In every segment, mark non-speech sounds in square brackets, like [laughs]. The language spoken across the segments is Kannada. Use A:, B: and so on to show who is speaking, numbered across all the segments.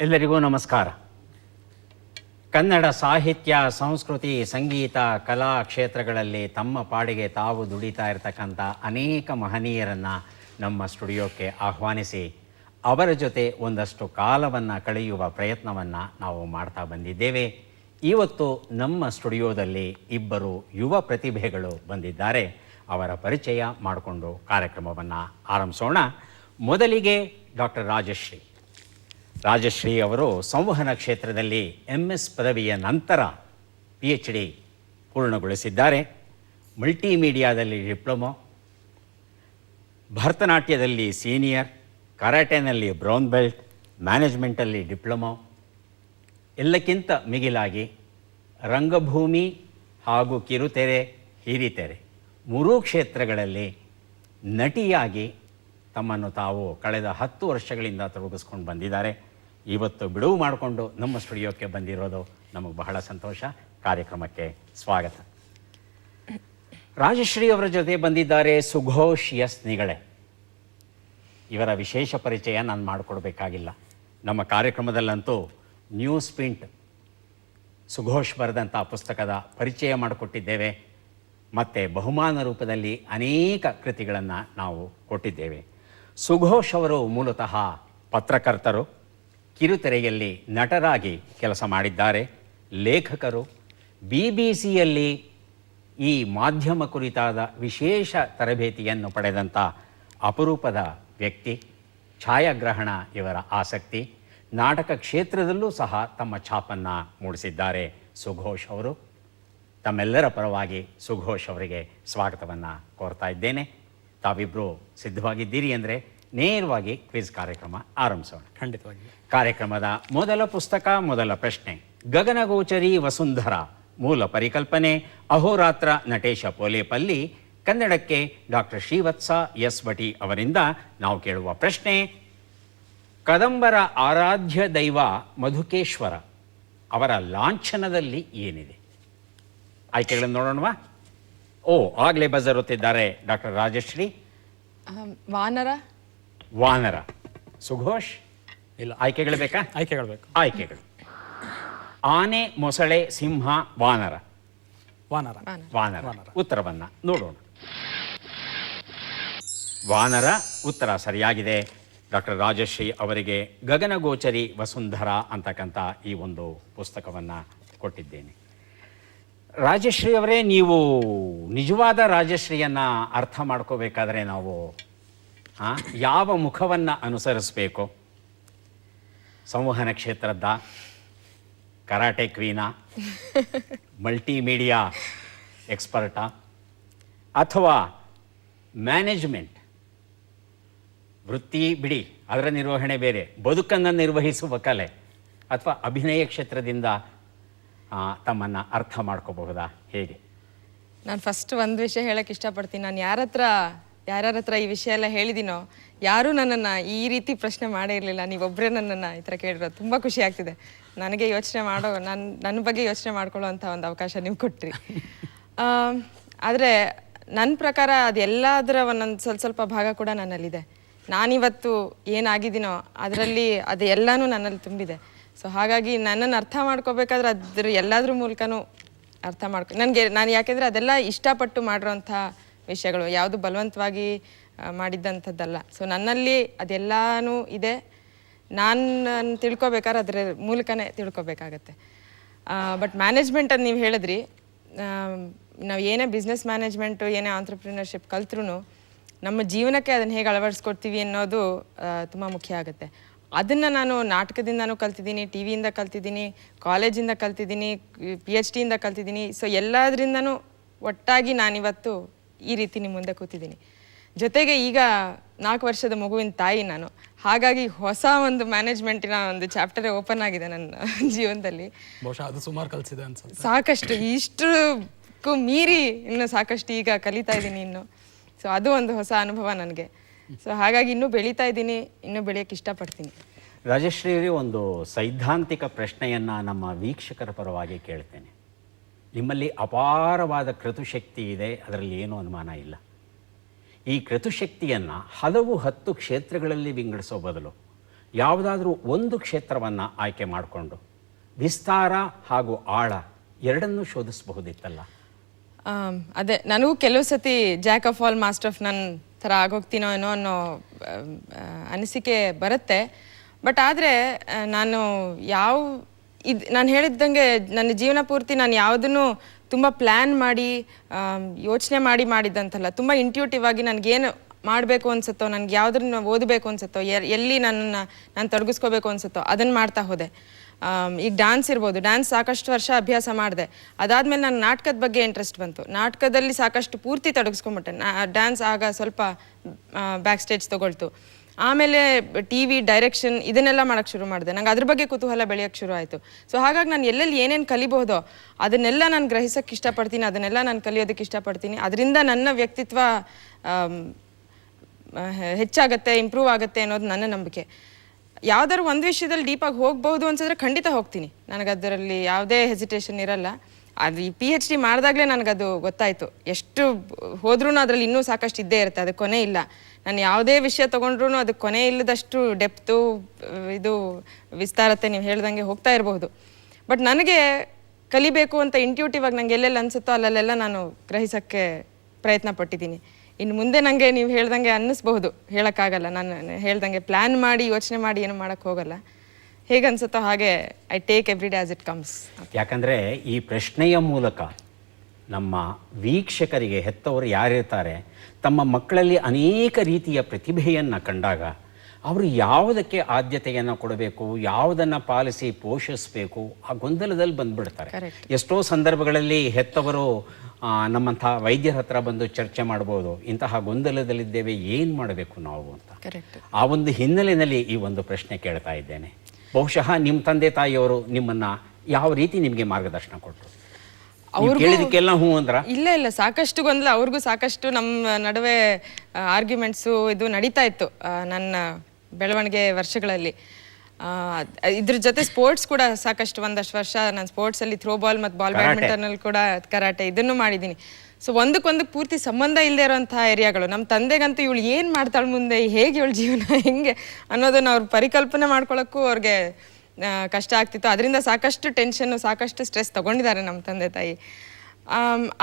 A: ಎಲ್ಲರಿಗೂ ನಮಸ್ಕಾರ. ಕನ್ನಡ ಸಾಹಿತ್ಯ, ಸಂಸ್ಕೃತಿ, ಸಂಗೀತ, ಕಲಾ ಕ್ಷೇತ್ರಗಳಲ್ಲಿ ತಮ್ಮ ಪಾಡಿಗೆ ತಾವು ದುಡಿತಾ ಇರತಕ್ಕಂಥ ಅನೇಕ ಮಹನೀಯರನ್ನು ನಮ್ಮ ಸ್ಟುಡಿಯೋಕ್ಕೆ ಆಹ್ವಾನಿಸಿ, ಅವರ ಜೊತೆ ಒಂದಷ್ಟು ಕಾಲವನ್ನು ಕಳೆಯುವ ಪ್ರಯತ್ನವನ್ನು ನಾವು ಮಾಡ್ತಾ ಬಂದಿದ್ದೇವೆ. ಇವತ್ತು ನಮ್ಮ ಸ್ಟುಡಿಯೋದಲ್ಲಿ ಇಬ್ಬರು ಯುವ ಪ್ರತಿಭೆಗಳು ಬಂದಿದ್ದಾರೆ. ಅವರ ಪರಿಚಯ ಮಾಡಿಕೊಂಡು ಕಾರ್ಯಕ್ರಮವನ್ನು ಆರಂಭಿಸೋಣ. ಮೊದಲಿಗೆ ಡಾಕ್ಟರ್ ರಾಜಶ್ರೀ. ರಾಜಶ್ರೀ ಅವರು ಸಂವಹನ ಕ್ಷೇತ್ರದಲ್ಲಿ ಎಂ ಎಸ್ ಪದವಿಯ ನಂತರ ಪಿ ಎಚ್ ಡಿ ಪೂರ್ಣಗೊಳಿಸಿದ್ದಾರೆ. ಮಲ್ಟಿಮೀಡಿಯಾದಲ್ಲಿ ಡಿಪ್ಲೊಮೊ, ಭರತನಾಟ್ಯದಲ್ಲಿ ಸೀನಿಯರ್, ಕರಾಟೆನಲ್ಲಿ ಬ್ರೌನ್ ಬೆಲ್ಟ್, ಮ್ಯಾನೇಜ್ಮೆಂಟಲ್ಲಿ ಡಿಪ್ಲೊಮೊ, ಎಲ್ಲಕ್ಕಿಂತ ಮಿಗಿಲಾಗಿ ರಂಗಭೂಮಿ ಹಾಗೂ ಕಿರುತೆರೆ, ಹಿರಿತೆರೆ ಮೂರೂ ಕ್ಷೇತ್ರಗಳಲ್ಲಿ ನಟಿಯಾಗಿ ತಮ್ಮನ್ನು ತಾವು ಕಳೆದ ಹತ್ತು ವರ್ಷಗಳಿಂದ ತೊಡಗಿಸ್ಕೊಂಡು ಬಂದಿದ್ದಾರೆ. ಇವತ್ತು ಬಿಡುವು ಮಾಡಿಕೊಂಡು ನಮ್ಮ ಸ್ಟುಡಿಯೋಕ್ಕೆ ಬಂದಿರೋದು ನಮಗೆ ಬಹಳ ಸಂತೋಷ. ಕಾರ್ಯಕ್ರಮಕ್ಕೆ ಸ್ವಾಗತ. ರಾಜಶ್ರೀ ಅವರ ಜೊತೆ ಬಂದಿದ್ದಾರೆ ಸುಘೋಷ್ ಎಸ್ ನಿಗಳೆ. ಇವರ ವಿಶೇಷ ಪರಿಚಯ ನಾನು ಮಾಡಿಕೊಡ್ಬೇಕಾಗಿಲ್ಲ. ನಮ್ಮ ಕಾರ್ಯಕ್ರಮದಲ್ಲಂತೂ ನ್ಯೂಸ್ ಪ್ರಿಂಟ್ ಸುಘೋಷ್ ಬರೆದಂಥ ಪುಸ್ತಕದ ಪರಿಚಯ ಮಾಡಿಕೊಟ್ಟಿದ್ದೇವೆ. ಮತ್ತು ಬಹುಮಾನ ರೂಪದಲ್ಲಿ ಅನೇಕ ಕೃತಿಗಳನ್ನು ನಾವು ಕೊಟ್ಟಿದ್ದೇವೆ. ಸುಘೋಷ್ ಅವರು ಮೂಲತಃ ಪತ್ರಕರ್ತರು. ಕಿರುತೆರೆಯಲ್ಲಿ ನಟರಾಗಿ ಕೆಲಸ ಮಾಡಿದ್ದಾರೆ. ಲೇಖಕರು ಬಿ ಬಿ ಸಿಯಲ್ಲಿ ಈ ಮಾಧ್ಯಮ ಕುರಿತಾದ ವಿಶೇಷ ತರಬೇತಿಯನ್ನು ಪಡೆದಂಥ ಅಪರೂಪದ ವ್ಯಕ್ತಿ, ಛಾಯಾಗ್ರಹಣ ಇವರ ಆಸಕ್ತಿ. ನಾಟಕ ಕ್ಷೇತ್ರದಲ್ಲೂ ಸಹ ತಮ್ಮ ಛಾಪನ್ನು ಮೂಡಿಸಿದ್ದಾರೆ ಸುಘೋಷ್ ಅವರು. ತಮ್ಮೆಲ್ಲರ ಪರವಾಗಿ ಸುಘೋಷ್ ಅವರಿಗೆ ಸ್ವಾಗತವನ್ನು ಕೋರ್ತಾ ಇದ್ದೇನೆ. ತಾವಿಬ್ಬರು ಸಿದ್ಧವಾಗಿದ್ದೀರಿ ಅಂದರೆ ನೇರವಾಗಿ ಕ್ವಿಜ್ ಕಾರ್ಯಕ್ರಮ ಆರಂಭಿಸೋಣ.
B: ಖಂಡಿತವಾಗಿ
A: ಕಾರ್ಯಕ್ರಮದ ಮೊದಲ ಪುಸ್ತಕ ಮೊದಲ ಪ್ರಶ್ನೆ. ಗಗನಗೋಚರಿ ವಸುಂಧರ ಮೂಲ ಪರಿಕಲ್ಪನೆ ಅಹೋರಾತ್ರ ನಟೇಶ ಪೋಲೇಪಲ್ಲಿ ಕನ್ನಡಕ್ಕೆ ಡಾಕ್ಟರ್ ಶ್ರೀವತ್ಸ ಎಸ್ ಭಟಿ ಅವರಿಂದ ನಾವು ಕೇಳುವ ಪ್ರಶ್ನೆ ಕದಂಬರ ಆರಾಧ್ಯ ದೈವ ಮಧುಕೇಶ್ವರ ಅವರ ಲಾಂಛನದಲ್ಲಿ ಏನಿದೆ? ಆಯ್ಕೆಗಳನ್ನು ನೋಡೋಣವಾ? ಓ ಆಗಲೇ ಬಜರುತ್ತಿದ್ದಾರೆ ಡಾಕ್ಟರ್ ರಾಜಶ್ರೀ.
C: ವಾನರ?
A: ವಾನರ. ಸುಘೋಷ್
B: ಇಲ್ಲ
A: ಆಯ್ಕೆಗಳು ಬೇಕಾ?
B: ಆಯ್ಕೆಗಳು ಬೇಕು.
A: ಆಯ್ಕೆಗಳು. ಆನೆ ಮೊಸಳೆ ಸಿಂಹ ವಾನರ.
B: ವಾನರ.
C: ವಾನರ.
A: ಉತ್ತರವನ್ನ ನೋಡೋಣ. ವಾನರ ಉತ್ತರ ಸರಿಯಾಗಿದೆ. ಡಾಕ್ಟರ್ ರಾಜಶ್ರೀ ಅವರಿಗೆ ಗಗನಗೋಚರಿ ವಸುಂಧರ ಅಂತಕ್ಕಂಥ ಈ ಒಂದು ಪುಸ್ತಕವನ್ನು ಕೊಟ್ಟಿದ್ದೇನೆ. ರಾಜಶ್ರೀ ಅವರೇ ನೀವು ನಿಜವಾದ ರಾಜಶ್ರೀಯನ್ನು ಅರ್ಥ ಮಾಡ್ಕೋಬೇಕಾದ್ರೆ ನಾವು ಯಾವ ಮುಖವನ್ನು ಅನುಸರಿಸಬೇಕು? ಸಂವಹನ ಕ್ಷೇತ್ರದ, ಕರಾಟೆ ಕ್ವೀನಾ, ಮಲ್ಟಿಮೀಡಿಯಾ ಎಕ್ಸ್ಪರ್ಟಾ, ಅಥವಾ ಮ್ಯಾನೇಜ್ಮೆಂಟ್? ವೃತ್ತಿ ಬಿಡಿ, ಅದರ ನಿರ್ವಹಣೆ ಬೇರೆ. ಬದುಕನ್ನು ನಿರ್ವಹಿಸುವ ಕಲೆ, ಅಥವಾ ಅಭಿನಯ ಕ್ಷೇತ್ರದಿಂದ ತಮ್ಮನ್ನು ಅರ್ಥ ಮಾಡ್ಕೋಬಹುದಾ? ಹೇಗೆ?
C: ನಾನು ಫಸ್ಟ್ ಒಂದು ವಿಷಯ ಹೇಳಕ್ಕೆ ಇಷ್ಟಪಡ್ತೀನಿ. ನಾನು ಯಾರ ಹತ್ರ ಯಾರ್ಯಾರ ಹತ್ರ ಈ ವಿಷಯ ಎಲ್ಲ ಹೇಳಿದಿನೋ, ಯಾರೂ ನನ್ನನ್ನು ಈ ರೀತಿ ಪ್ರಶ್ನೆ ಮಾಡೇ ಇರಲಿಲ್ಲ. ನೀವೊಬ್ಬರೇ ನನ್ನನ್ನು ಈ ಥರ ಕೇಳಿರೋ ತುಂಬ ಖುಷಿ ಆಗ್ತಿದೆ. ನನಗೆ ಯೋಚನೆ ಮಾಡೋ ನನ್ನ ನನ್ನ ಬಗ್ಗೆ ಯೋಚನೆ ಮಾಡ್ಕೊಳ್ಳೋ ಅಂಥ ಒಂದು ಅವಕಾಶ ನೀವು ಕೊಟ್ಟಿರಿ ಆದರೆ ನನ್ನ ಪ್ರಕಾರ ಅದೆಲ್ಲದರ ಒಂದೊಂದು ಸ್ವಲ್ಪ ಸ್ವಲ್ಪ ಭಾಗ ಕೂಡ ನನ್ನಲ್ಲಿದೆ. ನಾನಿವತ್ತು ಏನಾಗಿದ್ದೀನೋ ಅದರಲ್ಲಿ ಅದು ಎಲ್ಲನೂ ನನ್ನಲ್ಲಿ ತುಂಬಿದೆ. ಸೊ ಹಾಗಾಗಿ ನನ್ನನ್ನು ಅರ್ಥ ಮಾಡ್ಕೋಬೇಕಾದ್ರೆ ಅದ್ರ ಎಲ್ಲದ್ರ ಮೂಲಕನೂ ಅರ್ಥ ಮಾಡ್ಕೊ, ನನಗೆ, ನಾನು ಯಾಕೆಂದರೆ ಅದೆಲ್ಲ ಇಷ್ಟಪಟ್ಟು ಮಾಡಿರೋಂಥ ವಿಷಯಗಳು ಯಾವುದು ಬಲವಂತವಾಗಿ ಮಾಡಿದ್ದಂಥದ್ದಲ್ಲ ಸೊ ನನ್ನಲ್ಲಿ ಅದೆಲ್ಲನೂ ಇದೆ. ನಾನು ತಿಳ್ಕೊಬೇಕಾದ್ರೆ ಅದರ ಮೂಲಕನೇ ತಿಳ್ಕೊಬೇಕಾಗತ್ತೆ. ಬಟ್ ಮ್ಯಾನೇಜ್ಮೆಂಟ್ ಅಂತ ನೀವು ಹೇಳಿದ್ರಿ ನಾವು ಏನೇ ಬಿಸ್ನೆಸ್ ಮ್ಯಾನೇಜ್ಮೆಂಟು ಏನೇ ಆಂಟ್ರಪ್ರಿನರ್ಶಿಪ್ ಕಲ್ತ್ರೂ ನಮ್ಮ ಜೀವನಕ್ಕೆ ಅದನ್ನು ಹೇಗೆ ಅಳವಡಿಸ್ಕೊಡ್ತೀವಿ ಅನ್ನೋದು ತುಂಬ ಮುಖ್ಯ ಆಗುತ್ತೆ. ಅದನ್ನು ನಾನು ನಾಟಕದಿಂದನೂ ಕಲ್ತಿದ್ದೀನಿ, ಟಿ ವಿಯಿಂದ ಕಲ್ತಿದ್ದೀನಿ ಕಾಲೇಜಿಂದ ಕಲ್ತಿದ್ದೀನಿ ಪಿ ಎಚ್ ಡಿಯಿಂದ ಕಲ್ತಿದ್ದೀನಿ. ಸೊ ಎಲ್ಲದರಿಂದನೂ ಒಟ್ಟಾಗಿ ನಾನಿವತ್ತು ಈ ರೀತಿ ನಿಮ್ಮ ಮುಂದೆ ಕೂತಿದ್ದೀನಿ. ಜೊತೆಗೆ ಈಗ ನಾಲ್ಕು ವರ್ಷದ ಮಗುವಿನ ತಾಯಿ ನಾನು. ಹಾಗಾಗಿ ಹೊಸ ಒಂದು ಮ್ಯಾನೇಜ್ಮೆಂಟಿನ ಒಂದು ಚಾಪ್ಟರ್ ಓಪನ್ ಆಗಿದೆ ನನ್ನ ಜೀವನದಲ್ಲಿ.
B: ಬಹುಶಃ ಅದು ಸುಮಾರು ಕಲಿಸಿದೆ ಅನ್ಸುತ್ತೆ.
C: ಸಾಕಷ್ಟು ಇಷ್ಟಕ್ಕೂ ಮೀರಿ ಇನ್ನು ಸಾಕಷ್ಟು ಈಗ ಕಲಿತಾ ಇದ್ದೀನಿ ಇನ್ನು. ಸೊ ಅದು ಒಂದು ಹೊಸ ಅನುಭವ ನನಗೆ. ಸೊ ಹಾಗಾಗಿ ಇನ್ನೂ ಬೆಳೀತಾ ಇದ್ದೀನಿ ಇನ್ನೂ ಬೆಳೆಯಕ್ಕೆ ಇಷ್ಟಪಡ್ತೀನಿ.
A: ರಾಜಶ್ರೀ ಒಂದು ಸೈದ್ಧಾಂತಿಕ ಪ್ರಶ್ನೆಯನ್ನು ನಮ್ಮ ವೀಕ್ಷಕರ ಪರವಾಗಿ ಕೇಳ್ತೇನೆ. ನಿಮ್ಮಲ್ಲಿ ಅಪಾರವಾದ ಕೃತುಶಕ್ತಿ ಇದೆ, ಅದರಲ್ಲಿ ಏನೂ ಅನುಮಾನ ಇಲ್ಲ. ಈ ಕೃತುಶಕ್ತಿಯನ್ನು ಹಲವು ಹತ್ತು ಕ್ಷೇತ್ರಗಳಲ್ಲಿ ವಿಂಗಡಿಸೋ ಬದಲು ಯಾವುದಾದ್ರೂ ಒಂದು ಕ್ಷೇತ್ರವನ್ನು ಆಯ್ಕೆ ಮಾಡಿಕೊಂಡು ವಿಸ್ತಾರ ಹಾಗೂ ಆಳ ಎರಡನ್ನೂ ಶೋಧಿಸಬಹುದಿತ್ತಲ್ಲ?
C: ಅದೇ, ನನಗೂ ಕೆಲವು ಸತಿ jack of all master of ನನ್ನ ಥರ ಆಗೋಗ್ತೀನೋ ಏನೋ ಅನ್ನೋ ಅನಿಸಿಕೆ ಬರುತ್ತೆ. ಬಟ್ ಆದರೆ ನಾನು ಯಾವ ಇದು ನಾನು ಹೇಳಿದ್ದಂಗೆ ನನ್ನ ಜೀವನ ಪೂರ್ತಿ ನಾನು ಯಾವುದನ್ನು ತುಂಬ ಪ್ಲ್ಯಾನ್ ಮಾಡಿ ಯೋಚನೆ ಮಾಡಿ ಮಾಡಿದ್ದಂತಲ್ಲ ತುಂಬ ಇಂಟ್ಯೂಟಿವ್ ಆಗಿ ನನಗೇನು ಮಾಡಬೇಕು ಅನ್ಸುತ್ತೋ, ನನಗೆ ಯಾವುದನ್ನ ಓದಬೇಕು ಅನ್ಸುತ್ತೋ ಎಲ್ಲಿ ನನ್ನನ್ನು ನಾನು ತೊಡಗಿಸ್ಕೋಬೇಕು ಅನ್ಸುತ್ತೋ ಅದನ್ನು ಮಾಡ್ತಾ ಹೋದೆ. ಈಗ ಡ್ಯಾನ್ಸ್ ಇರ್ಬೋದು ಡ್ಯಾನ್ಸ್ ಸಾಕಷ್ಟು ವರ್ಷ ಅಭ್ಯಾಸ ಮಾಡಿದೆ. ಅದಾದಮೇಲೆ ನಾನು ನಾಟಕದ ಬಗ್ಗೆ ಇಂಟ್ರೆಸ್ಟ್ ಬಂತು. ನಾಟಕದಲ್ಲಿ ಸಾಕಷ್ಟು ಪೂರ್ತಿ ತೊಡಗಿಸ್ಕೊಂಬಿಟ್ಟೆ. ಡ್ಯಾನ್ಸ್ ಆಗ ಸ್ವಲ್ಪ ಬ್ಯಾಕ್ ಸ್ಟೇಜ್ ತೊಗೊಳ್ತು. ಆಮೇಲೆ ಟಿ ವಿ ಡೈರೆಕ್ಷನ್ ಇದನ್ನೆಲ್ಲ ಮಾಡೋಕ್ಕೆ ಶುರು ಮಾಡಿದೆ. ನಂಗೆ ಅದ್ರ ಬಗ್ಗೆ ಕುತೂಹಲ ಬೆಳೆಯೋಕ್ಕೆ ಶುರು ಆಯಿತು. ಸೊ ಹಾಗಾಗಿ ನಾನು ಎಲ್ಲೆಲ್ಲಿ ಏನೇನು ಕಲಿಬಹುದೋ ಅದನ್ನೆಲ್ಲ ನಾನು ಗ್ರಹಿಸೋಕ್ಕೆ ಇಷ್ಟಪಡ್ತೀನಿ, ಅದನ್ನೆಲ್ಲ ನಾನು ಕಲಿಯೋದಕ್ಕೆ ಇಷ್ಟಪಡ್ತೀನಿ. ಅದರಿಂದ ನನ್ನ ವ್ಯಕ್ತಿತ್ವ ಹೆಚ್ಚಾಗತ್ತೆ ಇಂಪ್ರೂವ್ ಆಗುತ್ತೆ ಅನ್ನೋದು ನನ್ನ ನಂಬಿಕೆ. ಯಾವ್ದಾದ್ರು ಒಂದು ವಿಷಯದಲ್ಲಿ ಡೀಪಾಗಿ ಹೋಗ್ಬಹುದು ಅನ್ಸಿದ್ರೆ ಖಂಡಿತ ಹೋಗ್ತೀನಿ. ನನಗೆ ಅದರಲ್ಲಿ ಯಾವುದೇ ಹೆಸಿಟೇಷನ್ ಇರಲ್ಲ. ಅದು ಈ ಪಿ ಎಚ್ ಡಿ ಮಾಡಿದಾಗಲೇ ನನಗದು ಗೊತ್ತಾಯಿತು. ಎಷ್ಟು ಹೋದ್ರೂ ಅದರಲ್ಲಿ ಇನ್ನೂ ಸಾಕಷ್ಟು ಇದ್ದೇ ಇರುತ್ತೆ, ಅದು ಕೊನೆ ಇಲ್ಲ. ನಾನು ಯಾವುದೇ ವಿಷಯ ತಗೊಂಡ್ರೂ ಅದು ಕೊನೆ ಇಲ್ಲದಷ್ಟು ಡೆಪ್ತು ಇದು ವಿಸ್ತಾರತೆ ನೀವು ಹೇಳ್ದಂಗೆ ಹೋಗ್ತಾ ಇರಬಹುದು ಬಟ್ ನನಗೆ ಕಲಿಬೇಕು ಅಂತ ಇಂಟ್ಯೂಟಿವ್ ಆಗಿ ನಂಗೆ ಎಲ್ಲೆಲ್ಲಿ ಅನಿಸುತ್ತೋ ಅಲ್ಲಲ್ಲೆಲ್ಲ ನಾನು ಗ್ರಹಿಸೋಕ್ಕೆ ಪ್ರಯತ್ನ ಪಟ್ಟಿದ್ದೀನಿ. ಇನ್ನು ಮುಂದೆ ನನಗೆ ನೀವು ಹೇಳ್ದಂಗೆ ಅನ್ನಿಸ್ಬಹುದು. ಹೇಳೋಕ್ಕಾಗಲ್ಲ. ನಾನು ಹೇಳ್ದಂಗೆ ಪ್ಲ್ಯಾನ್ ಮಾಡಿ, ಯೋಚನೆ ಮಾಡಿ ಏನು ಮಾಡೋಕ್ಕೆ ಹೋಗಲ್ಲ. ಹೇಗೆ ಅನ್ಸುತ್ತೋ ಹಾಗೆ I take every day as it comes
A: ಯಾಕಂದರೆ ಈ ಪ್ರಶ್ನೆಯ ಮೂಲಕ ನಮ್ಮ ವೀಕ್ಷಕರಿಗೆ ಹೆತ್ತವರು ಯಾರಿರ್ತಾರೆ ತಮ್ಮ ಮಕ್ಕಳಲ್ಲಿ ಅನೇಕ ರೀತಿಯ ಪ್ರತಿಭೆಯನ್ನು ಕಂಡಾಗ ಅವರು ಯಾವುದಕ್ಕೆ ಆದ್ಯತೆಯನ್ನು ಕೊಡಬೇಕು ಯಾವುದನ್ನು ಪಾಲಿಸಿ ಪೋಷಿಸಬೇಕು ಆ ಗೊಂದಲದಲ್ಲಿ ಬಂದ್ಬಿಡ್ತಾರೆ. ಎಷ್ಟೋ ಸಂದರ್ಭಗಳಲ್ಲಿ ಹೆತ್ತವರು ನಮ್ಮಂಥ ವೈದ್ಯರ ಹತ್ರ ಬಂದು ಚರ್ಚೆ ಮಾಡ್ಬೋದು ಇಂತಹ ಗೊಂದಲದಲ್ಲಿದ್ದೇವೆ ಏನು ಮಾಡಬೇಕು ನಾವು ಅಂತ. ಆ ಒಂದು ಹಿನ್ನೆಲೆಯಲ್ಲಿ ಈ ಒಂದು ಪ್ರಶ್ನೆ ಕೇಳ್ತಾ ಇದ್ದೇನೆ. ಬಹುಶಃ ನಿಮ್ಮ ತಂದೆ ತಾಯಿಯವರು ನಿಮ್ಮನ್ನು ಯಾವ ರೀತಿ ನಿಮಗೆ ಮಾರ್ಗದರ್ಶನ ಕೊಟ್ಟರು ಕೇಳಿದಕ್ಕೆಲ್ಲ ಹ್ಞೂ ಅಂದ್ರ?
C: ಇಲ್ಲ ಇಲ್ಲ ಸಾಕಷ್ಟು ಗೊಂದಲ. ಅವ್ರಿಗೂ ಸಾಕಷ್ಟು ನಮ್ಮ ನಡುವೆ ಆರ್ಗ್ಯುಮೆಂಟ್ಸು ಇದು ನಡೀತಾ ಇತ್ತು ಆ, ನನ್ನ ಬೆಳವಣಿಗೆ ವರ್ಷಗಳಲ್ಲಿ. ಆ, ಅದ್- ಇದ್ರ ಜೊತೆ ಸ್ಪೋರ್ಟ್ಸ್ ಕೂಡ ಸಾಕಷ್ಟು ಒಂದಷ್ಟು ವರ್ಷ ನಾನು ಸ್ಪೋರ್ಟ್ಸಲ್ಲಿ ಥ್ರೋ ಬಾಲ್ ಮತ್ತೆ ಬಾಲ್ ಬ್ಯಾಡ್ಮಿಂಟನ್ ಅಲ್ಲಿ ಕೂಡ ಕರಾಟೆ ಇದನ್ನು ಮಾಡಿದೀನಿ ಸೊ ಒಂದಕ್ಕೊಂದಕ್ಕೆ ಪೂರ್ತಿ ಸಂಬಂಧ ಇಲ್ಲದೆ ಇರುವಂತಹ ಏರಿಯಾಗಳು ನಮ್ಮ ತಂದೆಗಂತೂ ಇವಳು ಏನು ಮಾಡ್ತಾಳೆ ಮುಂದೆ ಹೇಗೆ ಇವಳು ಜೀವನ ಹೆಂಗೆ ಅನ್ನೋದನ್ನ ಅವ್ರು ಪರಿಕಲ್ಪನೆ ಮಾಡ್ಕೊಳಕ್ಕೂ ಅವ್ರಿಗೆ ಕಷ್ಟ ಆಗ್ತಿತ್ತು. ಅದರಿಂದ ಸಾಕಷ್ಟು ಟೆನ್ಷನ್ನು ಸಾಕಷ್ಟು ಸ್ಟ್ರೆಸ್ ತಗೊಂಡಿದ್ದಾರೆ ನಮ್ಮ ತಂದೆ, ತಾಯಿ.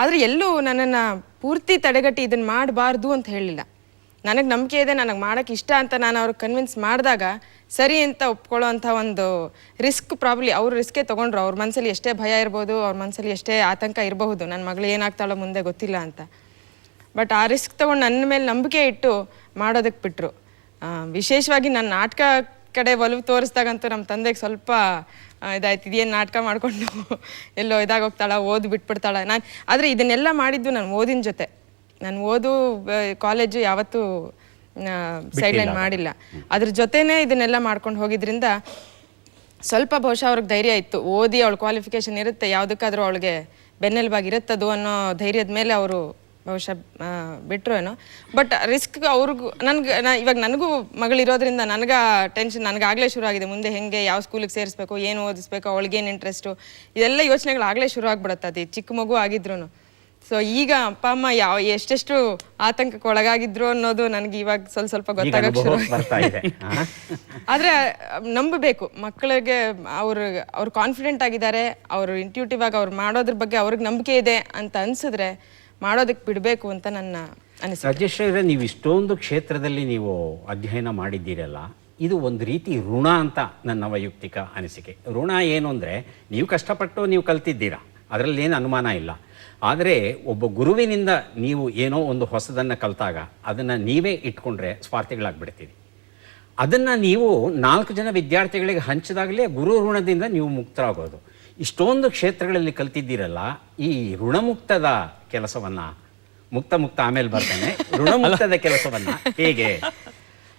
C: ಆದರೆ ಎಲ್ಲೂ ನನ್ನನ್ನು ಪೂರ್ತಿ ತಡೆಗಟ್ಟಿ ಇದನ್ನು ಮಾಡಬಾರ್ದು ಅಂತ ಹೇಳಿಲ್ಲ. ನನಗೆ ನಂಬಿಕೆ ಇದೆ, ನನಗೆ ಮಾಡೋಕ್ಕೆ ಇಷ್ಟ ಅಂತ ನಾನು ಅವ್ರಿಗೆ ಕನ್ವಿನ್ಸ್ ಮಾಡಿದಾಗ ಸರಿ ಅಂತ ಒಪ್ಕೊಳ್ಳೋ ಒಂದು ರಿಸ್ಕ್ ಪ್ರಾಬ್ಲಿ ಅವ್ರು ರಿಸ್ಕೇ ತೊಗೊಂಡ್ರು. ಅವ್ರ ಮನಸ್ಸಲ್ಲಿ ಎಷ್ಟೇ ಭಯ ಇರ್ಬೋದು, ಅವ್ರ ಮನಸ್ಸಲ್ಲಿ ಎಷ್ಟೇ ಆತಂಕ ಇರಬಹುದು. ನನ್ನ ಮಗಳು ಏನಾಗ್ತಾಳೋ ಮುಂದೆ ಗೊತ್ತಿಲ್ಲ ಅಂತ. ಬಟ್ ಆ ರಿಸ್ಕ್ ತೊಗೊಂಡು ನನ್ನ ಮೇಲೆ ನಂಬಿಕೆ ಇಟ್ಟು ಮಾಡೋದಕ್ಕೆ ಬಿಟ್ಟರು ವಿಶೇಷವಾಗಿ ನನ್ನ ನಾಟಕ ಕಡೆ ಒಲವು ತೋರಿಸ್ದಾಗಂತೂ ನಮ್ಮ ತಂದೆಗೆ ಸ್ವಲ್ಪ ಇದಾಯ್ತು. ಇದೇನು ನಾಟಕ ಮಾಡಿಕೊಂಡು [laughs] ಎಲ್ಲೋ ಇದಾಗೋಗ್ತಾಳ ಓದು ಬಿಟ್ಬಿಡ್ತಾಳ. ನಾನು ಆದರೆ ಇದನ್ನೆಲ್ಲ ಮಾಡಿದ್ದು ನಾನು ಓದಿನ ಜೊತೆ. ನಾನು ಓದು ಕಾಲೇಜು ಯಾವತ್ತೂ ಸೈಡ್ಲೈನ್ ಮಾಡಿಲ್ಲ. ಅದ್ರ ಜೊತೆನೇ ಇದನ್ನೆಲ್ಲ ಮಾಡ್ಕೊಂಡು ಹೋಗಿದ್ರಿಂದ ಸ್ವಲ್ಪ ಬಹುಶಃ ಅವ್ರಿಗೆ ಧೈರ್ಯ ಇತ್ತು. ಓದಿ ಅವಳ ಕ್ವಾಲಿಫಿಕೇಶನ್ ಇರುತ್ತೆ ಯಾವುದಕ್ಕಾದ್ರೂ ಅವಳಿಗೆ ಬೆನ್ನೆಲುಬಾಗಿರುತ್ತದು ಅನ್ನೋ ಧೈರ್ಯದ ಮೇಲೆ ಅವರು ಬಹುಶಃ ಬಿಟ್ಟರು ಬಿಟ್ರು ಏನೋ. ಬಟ್ ರಿಸ್ಕ್ ಅವ್ರಿಗೂ ನನ್ಗೆ ನಾ ಇವಾಗ ನನಗೂ ಮಗಳಿರೋದ್ರಿಂದ ನನಗೆ ಟೆನ್ಷನ್ ನನಗಾಗಲೇ ಶುರು ಆಗಿದೆ ಮುಂದೆ ಹೆಂಗೆ ಯಾವ ಸ್ಕೂಲಿಗೆ ಸೇರಿಸ್ಬೇಕು ಏನು ಓದಿಸ್ಬೇಕು ಏನು ಇಂಟ್ರೆಸ್ಟು ಇದೆಲ್ಲ ಯೋಚನೆಗಳು ಆಗಲೇ ಶುರು ಆಗಿಬಿಡುತ್ತೆ ಅದು ಚಿಕ್ಕ ಮಗು ಆಗಿದ್ರು ಸೊ ಈಗ ಅಪ್ಪ ಅಮ್ಮ ಯಾವ ಎಷ್ಟೆಷ್ಟು ಆತಂಕಕ್ಕೆ ಒಳಗಾಗಿದ್ರು ಅನ್ನೋದು ನನಗೆ ಇವಾಗ ಸ್ವಲ್ಪ ಸ್ವಲ್ಪ ಗೊತ್ತಾಗಕ್ಕೆ ಶುರು? [laughs] ಆದ್ರೆ ನಂಬಬೇಕು. ಮಕ್ಕಳಿಗೆ ಅವ್ರು ಅವ್ರು ಕಾನ್ಫಿಡೆಂಟ್ ಆಗಿದ್ದಾರೆ. ಅವರು ಇಂಟ್ಯೂಟಿವ್ ಆಗಿ ಅವ್ರು ಮಾಡೋದ್ರ ಬಗ್ಗೆ ಅವ್ರಿಗೆ ನಂಬಿಕೆ ಇದೆ ಅಂತ ಅನ್ಸಿದ್ರೆ ಮಾಡೋದಕ್ಕೆ ಬಿಡಬೇಕು ಅಂತ ನನ್ನ ಅನಿಸಿಕೆ.
A: ರಾಜೇಶ್ವರ ನೀವು ಇಷ್ಟೊಂದು ಕ್ಷೇತ್ರದಲ್ಲಿ ನೀವು ಅಧ್ಯಯನ ಮಾಡಿದ್ದೀರಲ್ಲ, ಇದು ಒಂದು ರೀತಿ ಋಣ ಅಂತ ನನ್ನ ವೈಯಕ್ತಿಕ ಅನಿಸಿಕೆ. ಋಣ ಏನು ಅಂದರೆ, ನೀವು ಕಷ್ಟಪಟ್ಟು ನೀವು ಕಲ್ತಿದ್ದೀರಾ, ಅದರಲ್ಲಿ ಏನು ಅನುಮಾನ ಇಲ್ಲ. ಆದರೆ ಒಬ್ಬ ಗುರುವಿನಿಂದ ನೀವು ಏನೋ ಒಂದು ಹೊಸದನ್ನು ಕಲಿತಾಗ, ಅದನ್ನು ನೀವೇ ಇಟ್ಕೊಂಡ್ರೆ ಸ್ವಾರ್ಥಿಗಳಾಗ್ಬಿಡ್ತೀವಿ ಅದನ್ನು ನೀವು ನಾಲ್ಕು ಜನ ವಿದ್ಯಾರ್ಥಿಗಳಿಗೆ ಹಂಚಿದಾಗಲೇ ಗುರು ಋಣದಿಂದ ನೀವು ಮುಕ್ತರಾಗೋದು. ಇಷ್ಟೊಂದು ಕ್ಷೇತ್ರಗಳಲ್ಲಿ ಕಲ್ತಿದ್ದೀರಲ್ಲ ಈ ಋಣಮುಕ್ತದ ಕೆಲಸವನ್ನ ಮುಕ್ತ ಮುಕ್ತ ಆಮೇಲೆ ಬರ್ತೇನೆ. [laughs] ಋಣಮುಕ್ತದ ಕೆಲಸವನ್ನ ಹೇಗೆ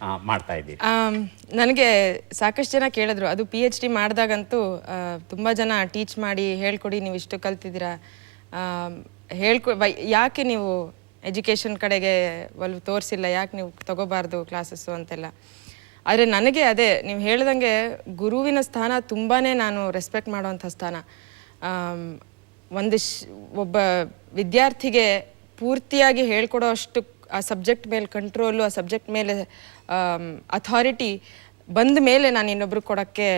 A: ಆ, ಮಾಡ್ತಾ ಇದ್ದೀರಿ?
C: ನನಗೆ ಸಾಕಷ್ಟು ಜನ ಕೇಳಿದ್ರು. ಅದು ಪಿ ಎಚ್ ಡಿ ಮಾಡಿದಾಗಂತೂ ತುಂಬ ಜನ ಟೀಚ್ ಮಾಡಿ ಹೇಳ್ಕೊಡಿ ನೀವು ಇಷ್ಟು ಕಲ್ತಿದ್ದೀರಾ. ಹೇಳ್ಕೊ ಯಾಕೆ ನೀವು ಎಜುಕೇಷನ್ ಕಡೆಗೆ ಒಲ್ ತೋರಿಸಿಲ್ಲ? ಯಾಕೆ ನೀವು ತಗೋಬಾರ್ದು ಕ್ಲಾಸಸ್ಸು ಅಂತೆಲ್ಲ? ಆದರೆ ನನಗೆ ಅದೇ, ನೀವು ಹೇಳ್ದಂಗೆ ಗುರುವಿನ ಸ್ಥಾನ ತುಂಬಾ ನಾನು ರೆಸ್ಪೆಕ್ಟ್ ಮಾಡುವಂಥ ಸ್ಥಾನ. ಒಂದು ಒಬ್ಬ ವಿದ್ಯಾರ್ಥಿಗೆ ಪೂರ್ತಿಯಾಗಿ ಹೇಳ್ಕೊಡೋ ಅಷ್ಟು ಆ ಸಬ್ಜೆಕ್ಟ್ ಮೇಲೆ ಕಂಟ್ರೋಲು ಆ ಸಬ್ಜೆಕ್ಟ್ ಮೇಲೆ ಅಥಾರಿಟಿ ಬಂದ ಮೇಲೆ ನಾನು ಇನ್ನೊಬ್ರು ಕೊಡೋಕ್ಕೆ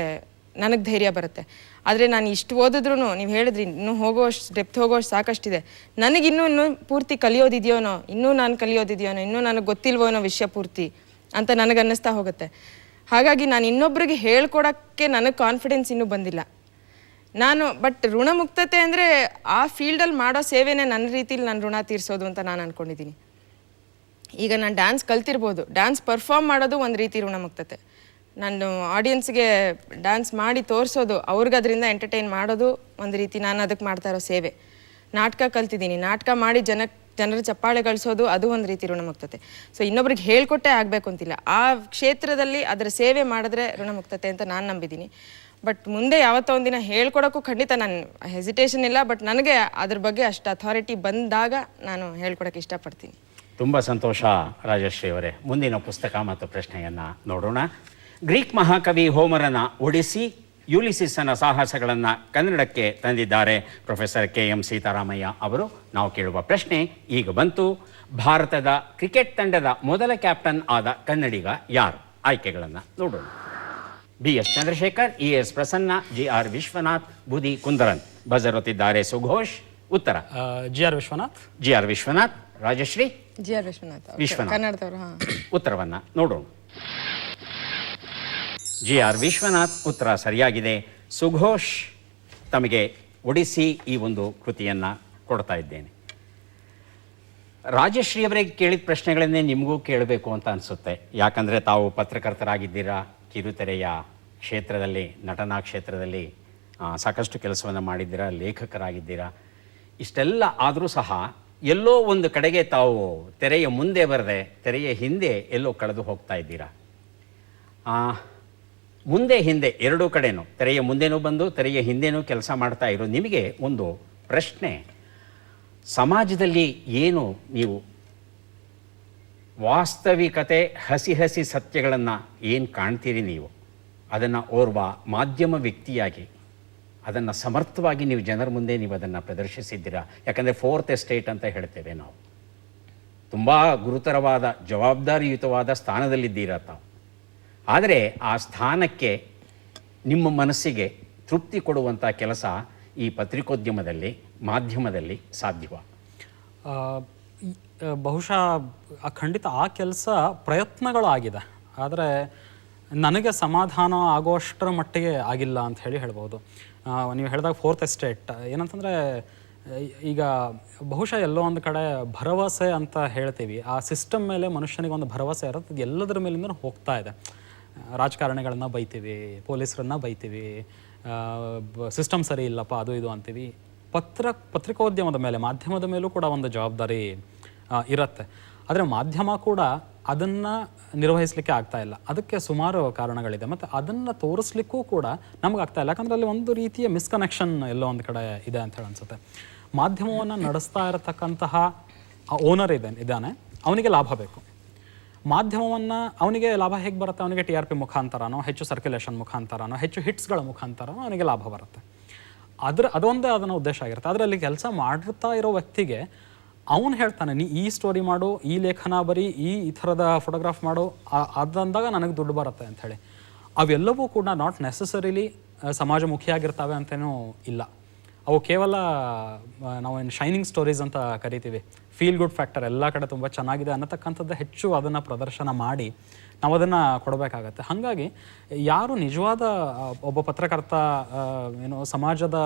C: ನನಗೆ ಧೈರ್ಯ ಬರುತ್ತೆ. ಆದರೆ ನಾನು ಇಷ್ಟು ಓದಿದ್ರು ನೀವು ಹೇಳಿದ್ರಿ, ಇನ್ನೂ ಹೋಗೋಷ್ಟು ಡೆಪ್ತ್ ಹೋಗೋಷ್ಟು ಸಾಕಷ್ಟಿದೆ. ನನಗಿನ್ನೂ ಇನ್ನೂ ಪೂರ್ತಿ ಕಲಿಯೋದಿದೆಯೋನೋ ಇನ್ನೂ ನಾನು ಕಲಿಯೋದಿದೆಯೋನೋ ಇನ್ನೂ ನನಗೆ ಗೊತ್ತಿಲ್ವೋನೋ ವಿಷಯ ಪೂರ್ತಿ ಅಂತ ನನಗನ್ನಿಸ್ತಾ ಹೋಗುತ್ತೆ. ಹಾಗಾಗಿ ನಾನು ಇನ್ನೊಬ್ರಿಗೆ ಹೇಳ್ಕೊಡೋಕ್ಕೆ ನನಗೆ ಕಾನ್ಫಿಡೆನ್ಸ್ ಇನ್ನೂ ಬಂದಿಲ್ಲ. ನಾನು ಬಟ್ ಋಣಮುಕ್ತತೆ ಅಂದರೆ ಆ ಫೀಲ್ಡಲ್ಲಿ ಮಾಡೋ ಸೇವೆನೇ ನನ್ನ ರೀತಿಲಿ ನಾನು ಋಣ ತೀರಿಸೋದು ಅಂತ ನಾನು ಅನ್ಕೊಂಡಿದ್ದೀನಿ. ಈಗ ನಾನು ಡ್ಯಾನ್ಸ್ ಕಲ್ತಿರ್ಬೋದು. ಡ್ಯಾನ್ಸ್ ಪರ್ಫಾರ್ಮ್ ಮಾಡೋದು ಒಂದು ರೀತಿ ಋಣಮುಕ್ತತೆ. ನಾನು ಆಡಿಯನ್ಸ್ಗೆ ಡ್ಯಾನ್ಸ್ ಮಾಡಿ ತೋರಿಸೋದು, ಅವ್ರಿಗೆ ಅದರಿಂದ ಎಂಟರ್ಟೈನ್ ಮಾಡೋದು ಒಂದು ರೀತಿ ನಾನು ಅದಕ್ಕೆ ಮಾಡ್ತಾ ಇರೋ ಸೇವೆ. ನಾಟಕ ಕಲ್ತಿದ್ದೀನಿ. ನಾಟಕ ಮಾಡಿ ಜನ ಜನರ ಚಪ್ಪಾಳೆ ಗಳಿಸೋದು ಅದು ಒಂದು ರೀತಿ ಋಣಮುಕ್ತತೆ. ಸೊ ಇನ್ನೊಬ್ರಿಗೆ ಹೇಳ್ಕೊಟ್ಟೆ ಆಗಬೇಕು ಅಂತಿಲ್ಲ. ಆ ಕ್ಷೇತ್ರದಲ್ಲಿ ಅದರ ಸೇವೆ ಮಾಡಿದ್ರೆ ಋಣಮುಕ್ತತೆ ಅಂತ ನಾನು ನಂಬಿದ್ದೀನಿ ಬಟ್ ಮುಂದೆ ಯಾವತ್ತೋ ಒಂದಿನ ಹೇಳ್ಕೊಡೋಕ್ಕೂ ಖಂಡಿತ ನಾನು ಹೆಸಿಟೇಷನ್ ಇಲ್ಲ ಬಟ್ ನನಗೆ ಅದ್ರ ಬಗ್ಗೆ ಅಷ್ಟು ಅಥಾರಿಟಿ ಬಂದಾಗ ನಾನು ಹೇಳ್ಕೊಡೋಕ್ಕೆ ಇಷ್ಟಪಡ್ತೀನಿ.
A: ತುಂಬ ಸಂತೋಷ, ರಾಜಶ್ರೀ ಅವರೇ. ಮುಂದಿನ ಪುಸ್ತಕ ಮತ್ತು ಪ್ರಶ್ನೆಯನ್ನು ನೋಡೋಣ. ಗ್ರೀಕ್ ಮಹಾಕವಿ ಹೋಮರನ ಒಡಿಸಿ ಯುಲಿಸಿಸ್ಸನ ಸಾಹಸಗಳನ್ನು ಕನ್ನಡಕ್ಕೆ ತಂದಿದ್ದಾರೆ ಪ್ರೊಫೆಸರ್ ಕೆ ಎಂ ಸೀತಾರಾಮಯ್ಯ ಅವರು. ನಾವು ಕೇಳುವ ಪ್ರಶ್ನೆ ಈಗ ಬಂತು. ಭಾರತದ ಕ್ರಿಕೆಟ್ ತಂಡದ ಮೊದಲ ಕ್ಯಾಪ್ಟನ್ ಆದ ಕನ್ನಡಿಗ ಯಾರು? ಆಯ್ಕೆಗಳನ್ನು ನೋಡೋಣ. B S Chandrashekhar E S Prasanna G R Vishwanath Budhi Kunderan. Buzzer ಒತ್ತಿದ್ದಾರೆ ಸುಘೋಷ್. ಉತ್ತರ.
B: G R Vishwanath.
A: G R Vishwanath Rajashree.
C: G R Vishwanath.
A: Vishwanath. ಉತ್ತರವನ್ನ ನೋಡೋಣ. ಜಿ ಆರ್ ವಿಶ್ವನಾಥ್ ಉತ್ತರ ಸರಿಯಾಗಿದೆ. ಸುಘೋಷ್ ತಮಗೆ ಒಡಿಸಿ ಈ ಒಂದು ಕೃತಿಯನ್ನ ಕೊಡ್ತಾ ಇದ್ದೇನೆ. ರಾಜಶ್ರೀ ಅವರಿಗೆ ಕೇಳಿದ ಪ್ರಶ್ನೆಗಳನ್ನೇ ನಿಮಗೂ ಕೇಳಬೇಕು ಅಂತ ಅನಿಸುತ್ತೆ. ಯಾಕಂದರೆ ತಾವು ಪತ್ರಕರ್ತರಾಗಿದ್ದೀರಾ? ಕಿರುತೆರೆಯ ಕ್ಷೇತ್ರದಲ್ಲಿ, ನಟನಾ ಕ್ಷೇತ್ರದಲ್ಲಿ ಸಾಕಷ್ಟು ಕೆಲಸವನ್ನು ಮಾಡಿದ್ದೀರಾ? ಲೇಖಕರಾಗಿದ್ದೀರಾ? ಇಷ್ಟೆಲ್ಲ ಆದರೂ ಸಹ ಎಲ್ಲೋ ಒಂದು ಕಡೆಗೆ ತಾವು ತೆರೆಯ ಮುಂದೆ ಬರದೆ, ತೆರೆಯ ಹಿಂದೆ ಎಲ್ಲೋ ಕಳೆದು ಹೋಗ್ತಾ ಇದ್ದೀರಾ? ಮುಂದೆ ಹಿಂದೆ ಎರಡೂ ಕಡೆಯೂ ತೆರೆಯ ಮುಂದೆನೂ ಬಂದು, ತೆರೆಯ ಹಿಂದೆನೂ ಕೆಲಸ ಮಾಡ್ತಾ ಇರೋ ನಿಮಗೆ ಒಂದು ಪ್ರಶ್ನೆ ಸಮಾಜದಲ್ಲಿ ಏನು ನೀವು ವಾಸ್ತವಿಕತೆ ಹಸಿ ಹಸಿ ಸತ್ಯಗಳನ್ನು ಏನು ಕಾಣ್ತೀರಿ ನೀವು? ಅದನ್ನು ಓರ್ವ ಮಾಧ್ಯಮ ವ್ಯಕ್ತಿಯಾಗಿ, ಅದನ್ನು ಸಮರ್ಥವಾಗಿ ನೀವು ಜನರ ಮುಂದೆ ನೀವು ಅದನ್ನು ಪ್ರದರ್ಶಿಸಿದ್ದೀರಾ? ಯಾಕಂದರೆ ಫೋರ್ತ್ ಎಸ್ಟೇಟ್ ಅಂತ ಹೇಳ್ತೇವೆ ನಾವು. ತುಂಬ ಗುರುತರವಾದ, ಜವಾಬ್ದಾರಿಯುತವಾದ ಸ್ಥಾನದಲ್ಲಿದ್ದೀರಾ ತಾವು. ಆದರೆ ಆ ಸ್ಥಾನಕ್ಕೆ ನಿಮ್ಮ ಮನಸ್ಸಿಗೆ ತೃಪ್ತಿ ಕೊಡುವಂಥ ಕೆಲಸ ಈ ಪತ್ರಿಕೋದ್ಯಮದಲ್ಲಿ ಮಾಧ್ಯಮದಲ್ಲಿ ಸಾಧ್ಯವ?
B: ಬಹುಶಃ ಖಂಡಿತ ಆ ಕೆಲಸ ಪ್ರಯತ್ನಗಳಾಗಿದೆ. ಆದರೆ ನನಗೆ ಸಮಾಧಾನ ಆಗೋಷ್ಟರ ಮಟ್ಟಿಗೆ ಆಗಿಲ್ಲ ಅಂತ ಹೇಳಿ ಹೇಳ್ಬೋದು. ನೀವು ಹೇಳಿದಾಗ ಫೋರ್ತ್ ಎಸ್ಟೇಟ್ ಏನಂತಂದರೆ, ಈಗ ಬಹುಶಃ ಎಲ್ಲೋ ಒಂದು ಕಡೆ ಭರವಸೆ ಅಂತ ಹೇಳ್ತೀವಿ. ಆ ಸಿಸ್ಟಮ್ ಮೇಲೆ ಮನುಷ್ಯನಿಗೆ ಒಂದು ಭರವಸೆ ಇರುತ್ತೆ. ಅದು ಎಲ್ಲದರ ಮೇಲಿಂದ ಹೋಗ್ತಾ ಇದೆ. ರಾಜಕಾರಣಿಗಳನ್ನ ಬೈತೀವಿ, ಪೊಲೀಸರನ್ನ ಬೈತೀವಿ ಸಿಸ್ಟಮ್ ಸರಿ ಇಲ್ಲಪ್ಪ, ಅದು ಇದು ಅಂತೀವಿ. ಪತ್ರ, ಪತ್ರಿಕೋದ್ಯಮದ ಮೇಲೆ, ಮಾಧ್ಯಮದ ಮೇಲೂ ಕೂಡ ಒಂದು ಜವಾಬ್ದಾರಿ ಇರುತ್ತೆ. ಆದರೆ ಮಾಧ್ಯಮ ಕೂಡ ಅದನ್ನು ನಿರ್ವಹಿಸಲಿಕ್ಕೆ ಆಗ್ತಾ ಇಲ್ಲ. ಅದಕ್ಕೆ ಸುಮಾರು ಕಾರಣಗಳಿದೆ. ಮತ್ತು ಅದನ್ನು ತೋರಿಸ್ಲಿಕ್ಕೂ ಕೂಡ ನಮ್ಗೆ ಆಗ್ತಾ ಇಲ್ಲ. ಯಾಕಂದರೆ ಅಲ್ಲಿ ಒಂದು ರೀತಿಯ ಮಿಸ್ಕನೆಕ್ಷನ್ ಎಲ್ಲೋ ಒಂದು ಕಡೆ ಇದೆ ಅಂತ ಹೇಳಿ ಅನ್ಸುತ್ತೆ ಮಾಧ್ಯಮವನ್ನು ನಡೆಸ್ತಾ ಇರತಕ್ಕಂತಹ ಓನರ್ ಇದೆ, ಇದ್ದಾನೆ. ಅವನಿಗೆ ಲಾಭ ಬೇಕು. ಮಾಧ್ಯಮವನ್ನು ಅವನಿಗೆ ಲಾಭ ಹೇಗೆ ಬರುತ್ತೆ? ಅವನಿಗೆ ಟಿ ಆರ್ ಪಿ ಮುಖಾಂತರನೋ, ಹೆಚ್ಚು ಸರ್ಕ್ಯುಲೇಷನ್ ಮುಖಾಂತರನೋ, ಹೆಚ್ಚು ಹಿಟ್ಸ್ಗಳ ಮುಖಾಂತರನೋ, ಅವನಿಗೆ ಲಾಭ ಬರುತ್ತೆ. ಅದ್ರ ಅದೊಂದೇ ಅದನ್ನ ಉದ್ದೇಶ ಆಗಿರುತ್ತೆ. ಆದರೆ ಅಲ್ಲಿ ಕೆಲಸ ಮಾಡ್ತಾ ಇರೋ ವ್ಯಕ್ತಿಗೆ ಅವನು ಹೇಳ್ತಾನೆ, ನೀ ಈ ಸ್ಟೋರಿ ಮಾಡು, ಈ ಲೇಖನ ಬರೀ, ಈ ಈ ಥರದ ಫೋಟೋಗ್ರಾಫ್ ಮಾಡು ಅದಂದಾಗ ನನಗೆ ದುಡ್ಡು ಬರುತ್ತೆ ಅಂತ ಹೇಳಿ. ಅವೆಲ್ಲವೂ ಕೂಡ ನಾಟ್ ನೆಸಸರಿಲಿ ಸಮಾಜಮುಖಿಯಾಗಿರ್ತವೆ ಅಂತೇನೂ ಇಲ್ಲ. ಅವು ಕೇವಲ ನಾವೇನು ಶೈನಿಂಗ್ ಸ್ಟೋರೀಸ್ ಅಂತ ಕರಿತೀವಿ. ಫೀಲ್ ಗುಡ್ ಫ್ಯಾಕ್ಟರ್ ಎಲ್ಲ ಕಡೆ ತುಂಬ ಚೆನ್ನಾಗಿದೆ ಅನ್ನತಕ್ಕಂಥದ್ದು ಹೆಚ್ಚು ಅದನ್ನು ಪ್ರದರ್ಶನ ಮಾಡಿ. ನಾವು ಅದನ್ನು ಕೊಡಬೇಕಾಗತ್ತೆ. ಹಾಗಾಗಿ ಯಾರು ನಿಜವಾದ ಒಬ್ಬ ಪತ್ರಕರ್ತ ಏನು ಸಮಾಜದ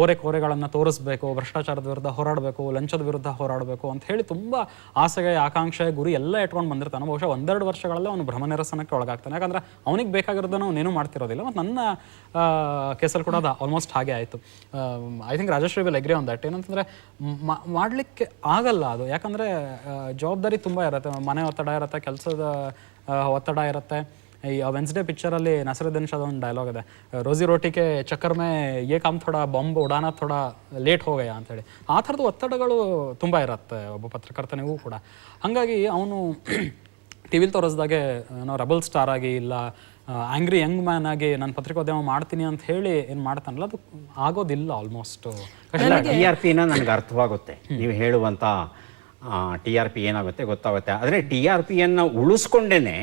B: ಓರೆ ಕೋರೆಗಳನ್ನು ತೋರಿಸ್ಬೇಕು, ಭ್ರಷ್ಟಾಚಾರದ ವಿರುದ್ಧ ಹೋರಾಡಬೇಕು, ಲಂಚದ ವಿರುದ್ಧ ಹೋರಾಡಬೇಕು ಅಂತ ಹೇಳಿ ತುಂಬ ಆಸೆಗೆ, ಆಕಾಂಕ್ಷೆ, ಗುರಿ ಎಲ್ಲ ಇಟ್ಕೊಂಡು ಬಂದಿರ್ತಾನೆ. ಬಹುಶಃ ಒಂದೆರಡು ವರ್ಷಗಳಲ್ಲೇ ಅವನು ಭ್ರಮ ನಿರಸನಕ್ಕೆ ಒಳಗಾಗ್ತಾನೆ. ಯಾಕಂದ್ರೆ ಅವನಿಗೆ ಬೇಕಾಗಿರೋದನ್ನು ಅವನೇನು ಮಾಡ್ತಿರೋದಿಲ್ಲ. ಮತ್ತು ನನ್ನ ಕೇಸಲ್ಲಿ ಕೂಡ ಅದು ಆಲ್ಮೋಸ್ಟ್ ಹಾಗೆ ಆಯಿತು. I think Rajashree will agree on that ಏನಂತಂದರೆ ಮಾಡಲಿಕ್ಕೆ ಆಗಲ್ಲ ಅದು. ಯಾಕಂದರೆ ಜವಾಬ್ದಾರಿ ತುಂಬ ಇರುತ್ತೆ. ಮನೆ ಒತ್ತಡ ಇರುತ್ತೆ, ಕೆಲಸದ ಒತ್ತಡ ಇರುತ್ತೆ. ಈ ವೆನ್ಸ್ಡೇ ಪಿಕ್ಚರಲ್ಲಿ ನಸರುದ್ದೀನ್ ಶಾದ ಒಂದು ಡೈಲಾಗ್ ಇದೆ. ರೋಜಿ ರೋಟಿಕೆ ಚಕ್ಕರ್ ಮೇ ಏ ಕಾಮ್ ಥೋಡ ಬಾಂಬ್ ಉಡಾನ ಥೋಡ ಲೇಟ್ ಹೋಗಯ ಅಂತೇಳಿ. ಆ ಥರದ ಒತ್ತಡಗಳು ತುಂಬ ಇರುತ್ತೆ ಒಬ್ಬ ಪತ್ರಕರ್ತನಿಗೂ ಕೂಡ. ಹಾಗಾಗಿ ಅವನು [clears throat] ಟಿ ವಿಲಿ ತೋರಿಸ್ದಾಗೆ ನಾವು ರಬಲ್ ಸ್ಟಾರ್ ಆಗಿ ಇಲ್ಲ ಆಂಗ್ರಿ ಯಂಗ್ ಮ್ಯಾನ್ ಆಗಿ ನಾನು ಪತ್ರಿಕೋದ್ಯಮ ಮಾಡ್ತೀನಿ ಅಂತ ಹೇಳಿ ಏನು ಮಾಡ್ತಾನಲ್ಲ ಅದು ಆಗೋದಿಲ್ಲ ಆಲ್ಮೋಸ್ಟ್
A: ಟಿ ಆರ್ ಪಿನ ನನಗೆ ಅರ್ಥವಾಗುತ್ತೆ. ನೀವು ಹೇಳುವಂಥ ಟಿ ಆರ್ ಪಿ ಏನಾಗುತ್ತೆ ಗೊತ್ತಾಗುತ್ತೆ. ಆದರೆ ಟಿ ಆರ್ ಪಿಯನ್ನು ಉಳಿಸ್ಕೊಂಡೇನೆ